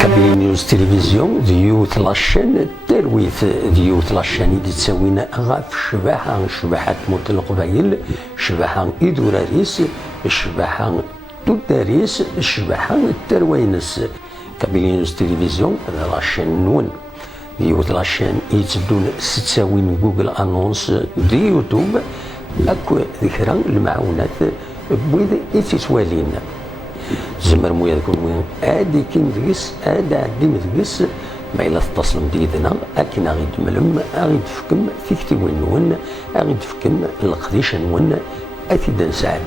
كابين نيوز تلفزيون ديوت لاشين ترويث ديوت لاشين اللي تساوينا غاف شباحة موت القبايل، شباحة إدوراريس، شباحة توداريس، شباحة التروينس. كابين نيوز تلفزيون لاشين نون ديوت لاشين يتبدون ستساوين جوجل انونس دي يوتيوب اكو ذكرى المعونات بويد يتسوالين زمر مويا تكون وين ادي كين دقس ادي عدي مدقس ما الا تتصلم ديدنا اكن غيد ملم غيد فكم فيكتي وين غيد فكم القديش نون اكيد نساعد